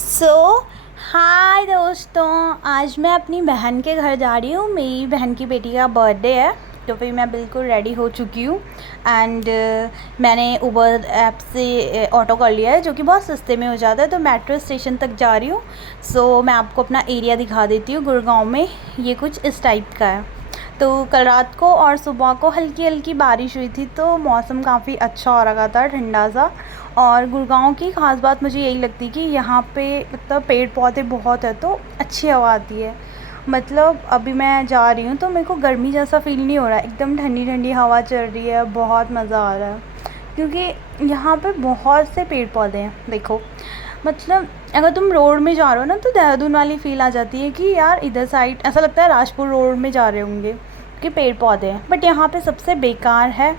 सो हाय दोस्तों, आज मैं अपनी बहन के घर जा रही हूँ। मेरी बहन की बेटी का बर्थडे है, तो फिर मैं बिल्कुल रेडी हो चुकी हूँ। एंड मैंने उबर ऐप से ऑटो कर लिया है, जो कि बहुत सस्ते में हो जाता है। तो मेट्रो स्टेशन तक जा रही हूँ। सो मैं आपको अपना एरिया दिखा देती हूँ। गुड़गांव में ये कुछ इस टाइप का है। तो कल रात को और सुबह को हल्की हल्की बारिश हुई थी, तो मौसम काफ़ी अच्छा हो रखा था, ठंडा सा। और गुड़गांव की ख़ास बात मुझे यही लगती है कि यहाँ पे मतलब पेड़ पौधे बहुत है, तो अच्छी हवा आती है। मतलब अभी मैं जा रही हूँ तो मेरे को गर्मी जैसा फ़ील नहीं हो रहा है, एकदम ठंडी ठंडी हवा चल रही है, बहुत मज़ा आ रहा है। क्योंकि यहाँ पे बहुत से पेड़ पौधे हैं। देखो, मतलब अगर तुम रोड में जा रहे हो ना, तो देहरादून वाली फ़ील आ जाती है कि यार इधर साइड ऐसा लगता है राजपुर रोड में जा रहे होंगे, कि पेड़ पौधे हैं। बट यहाँ पे सबसे बेकार है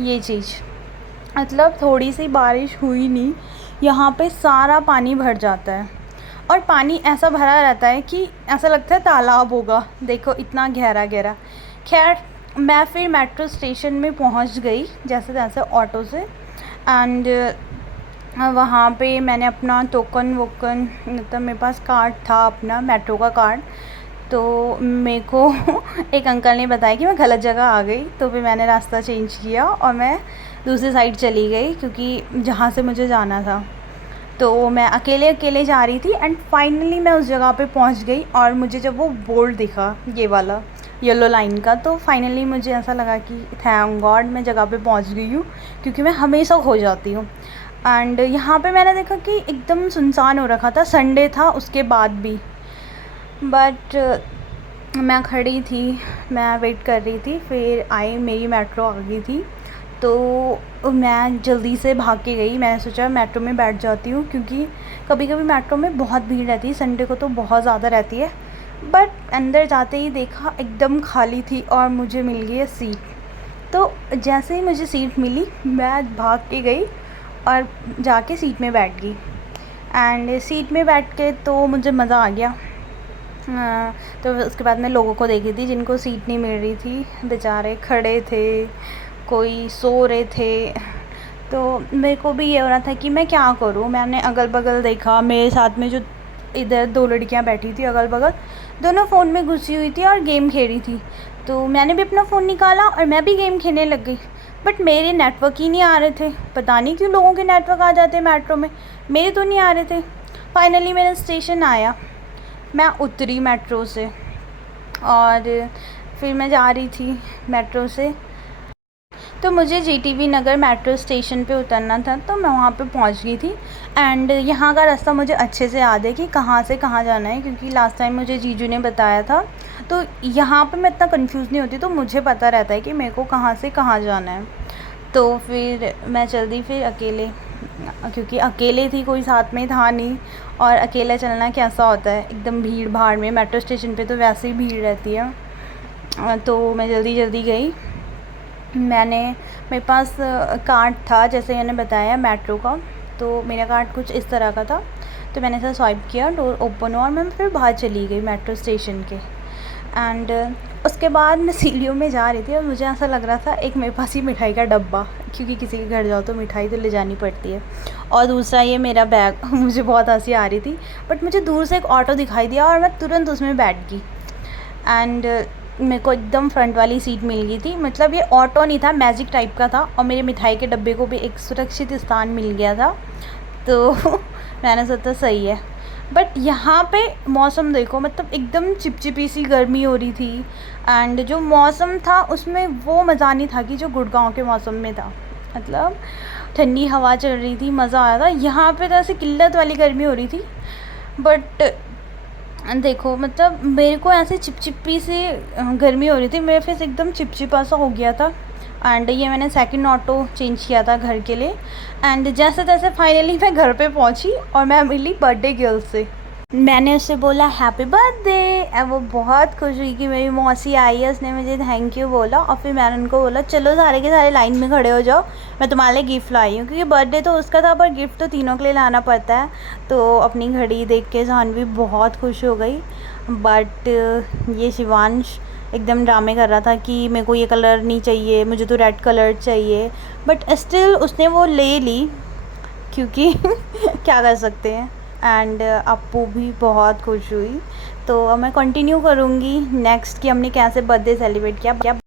ये चीज़। मतलब थोड़ी सी बारिश हुई नहीं, यहाँ पे सारा पानी भर जाता है। और पानी ऐसा भरा रहता है कि ऐसा लगता है तालाब होगा। देखो इतना गहरा गहरा। खैर, मैं फिर मेट्रो स्टेशन में पहुँच गई जैसे तैसे ऑटो से। एंड वहाँ पे मैंने अपना टोकन वोकन, मतलब मेरे पास कार्ड था अपना मेट्रो का कार्ड। तो मेरे को एक अंकल ने बताया कि मैं गलत जगह आ गई, तो फिर मैंने रास्ता चेंज किया और मैं दूसरी साइड चली गई, क्योंकि जहाँ से मुझे जाना था। तो मैं अकेले अकेले जा रही थी एंड फाइनली मैं उस जगह पे पहुँच गई। और मुझे जब वो बोर्ड दिखा, ये वाला येलो लाइन का, तो फाइनली मुझे ऐसा लगा कि थैंक गॉड मैं जगह पे पहुँच गई हूँ, क्योंकि मैं हमेशा खो जाती हूँ। एंड यहाँ पे मैंने देखा कि एकदम सुनसान हो रखा था, संडे था उसके बाद भी। बट मैं खड़ी थी, मैं वेट कर रही थी, फिर आई मेरी मेट्रो आ गई थी। तो मैं जल्दी से भाग के गई। मैंने सोचा मेट्रो में बैठ जाती हूँ, क्योंकि कभी कभी मेट्रो में बहुत भीड़ रहती है, संडे को तो बहुत ज़्यादा रहती है। बट अंदर जाते ही देखा एकदम खाली थी और मुझे मिल गई है सीट। तो जैसे ही मुझे सीट मिली, मैं भाग के गई और जाके सीट में बैठ गई। एंड सीट में बैठ के तो मुझे मज़ा आ गया। तो उसके बाद मैं लोगों को देखी थी जिनको सीट नहीं मिल रही थी, बेचारे खड़े थे, कोई सो रहे थे। तो मेरे को भी ये हो रहा था कि मैं क्या करूँ। मैंने अगल बगल देखा, मेरे साथ में जो इधर दो लड़कियां बैठी थी अगल बगल, दोनों फ़ोन में घुसी हुई थी और गेम खेल रही थी। तो मैंने भी अपना फ़ोन निकाला और मैं भी गेम खेलने लग गई। बट मेरे नेटवर्क ही नहीं आ रहे थे। पता नहीं क्यों लोगों के नेटवर्क आ जाते हैं मेट्रो में, मेरे तो नहीं आ रहे थे। फाइनली मेरा स्टेशन आया, मैं उतरी मेट्रो से और फिर मैं जा रही थी मेट्रो से। तो मुझे जीटीवी नगर मेट्रो स्टेशन पे उतरना था, तो मैं वहाँ पे पहुँच गई थी। एंड यहाँ का रास्ता मुझे अच्छे से याद है कि कहाँ से कहाँ जाना है, क्योंकि लास्ट टाइम मुझे जीजू ने बताया था। तो यहाँ पे मैं इतना कंफ्यूज नहीं होती, तो मुझे पता रहता है कि मेरे को कहाँ से कहाँ जाना है। तो फिर मैं चल दी फिर अकेले, क्योंकि अकेले थी, कोई साथ में था नहीं। और अकेला चलना कैसा होता है एकदम भीड़ भाड़ में, मेट्रो स्टेशन पे तो वैसे ही भीड़ रहती है। तो मैं जल्दी जल्दी गई। मेरे पास कार्ड था, जैसे मैंने बताया मेट्रो का। तो मेरा कार्ड कुछ इस तरह का था। तो मैंने ऐसा स्वाइप किया, डोर ओपन हुआ और मैं फिर बाहर चली गई मेट्रो स्टेशन के। एंड उसके बाद मैं सीढ़ियों में जा रही थी और मुझे ऐसा लग रहा था एक मेरे पास ही मिठाई का डब्बा, क्योंकि किसी के घर जाओ तो मिठाई तो ले जानी पड़ती है। और दूसरा ये मेरा बैग मुझे बहुत हंसी आ रही थी। बट मुझे दूर से एक ऑटो दिखाई दिया और मैं तुरंत उसमें बैठ गई। एंड मेरे को एकदम फ्रंट वाली सीट मिल गई थी। मतलब ये ऑटो नहीं था, मैजिक टाइप का था, और मेरे मिठाई के डब्बे को भी एक सुरक्षित स्थान मिल गया था। तो मैंने सोचा सही है। बट यहाँ पे मौसम देखो, मतलब एकदम चिपचिपी सी गर्मी हो रही थी। एंड जो मौसम था उसमें वो मज़ा नहीं था कि जो गुड़गांव के मौसम में था। मतलब ठंडी हवा चल रही थी, मज़ा आया था। यहाँ पे तो ऐसे किल्लत वाली गर्मी हो रही थी। बट देखो, मतलब मेरे को ऐसे चिपचिपी सी गर्मी हो रही थी, मेरे फेस एकदम चिपचिपा सा हो गया था। एंड ये मैंने सेकंड ऑटो चेंज किया था घर के लिए। एंड जैसे तैसे फाइनली मैं घर पे पहुंची और मैं मिली बर्थडे गर्ल से। मैंने उससे बोला हैप्पी बर्थडे, और वो बहुत खुश हुई कि मेरी मौसी आई है, उसने मुझे थैंक यू बोला। और फिर मैंने उनको बोला चलो सारे के सारे लाइन में खड़े हो जाओ, मैं तुम्हारे लिए गिफ्ट लाई हूँ, क्योंकि बर्थडे तो उसका था पर गिफ्ट तो तीनों के लिए लाना पड़ता है। तो अपनी घड़ी देख के जाह्नवी बहुत खुश हो गई। बट ये शिवांश एकदम ड्रामे कर रहा था कि मेरे को ये कलर नहीं चाहिए, मुझे तो रेड कलर चाहिए। बट स्टिल उसने वो ले ली, क्योंकि क्या कर सकते हैं। एंड अप्पू भी बहुत खुश हुई। तो अब मैं कंटिन्यू करूँगी नेक्स्ट कि हमने कैसे बर्थडे सेलिब्रेट किया।